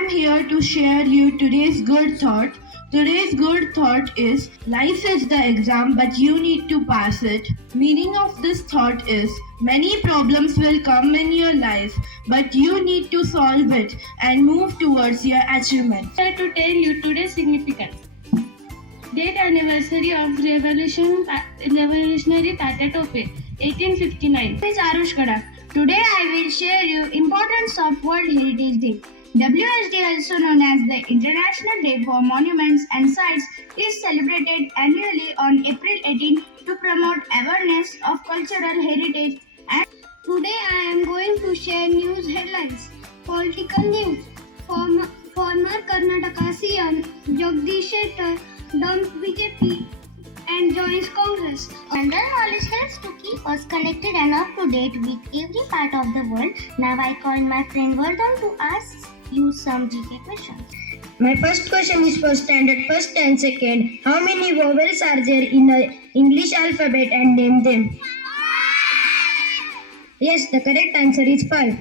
am here to share you today's good thought. Today's good thought is life is the exam but you need to pass it. Meaning of this thought is many problems will come in your life but you need to solve it and move towards your achievement. Here to tell you today's significance. Date anniversary of Revolutionary Tata Tope, 1859. My name is Arush Kadak. Today I will share you importance of World Heritage Day. WHD, also known as the International Day for Monuments and Sites, is celebrated annually on April 18 to promote awareness of cultural heritage. And today I am going to share news headlines. Political news. Former Karnataka CM Jagdish Shettar dumped BJP and joins Congress. General knowledge helps to keep us connected and up to date with every part of the world. Now I call my friend Vardhan to ask you some GK questions. My first question is for standard first and second. How many vowels are there in the English alphabet and name them? Yes, the correct answer is 5.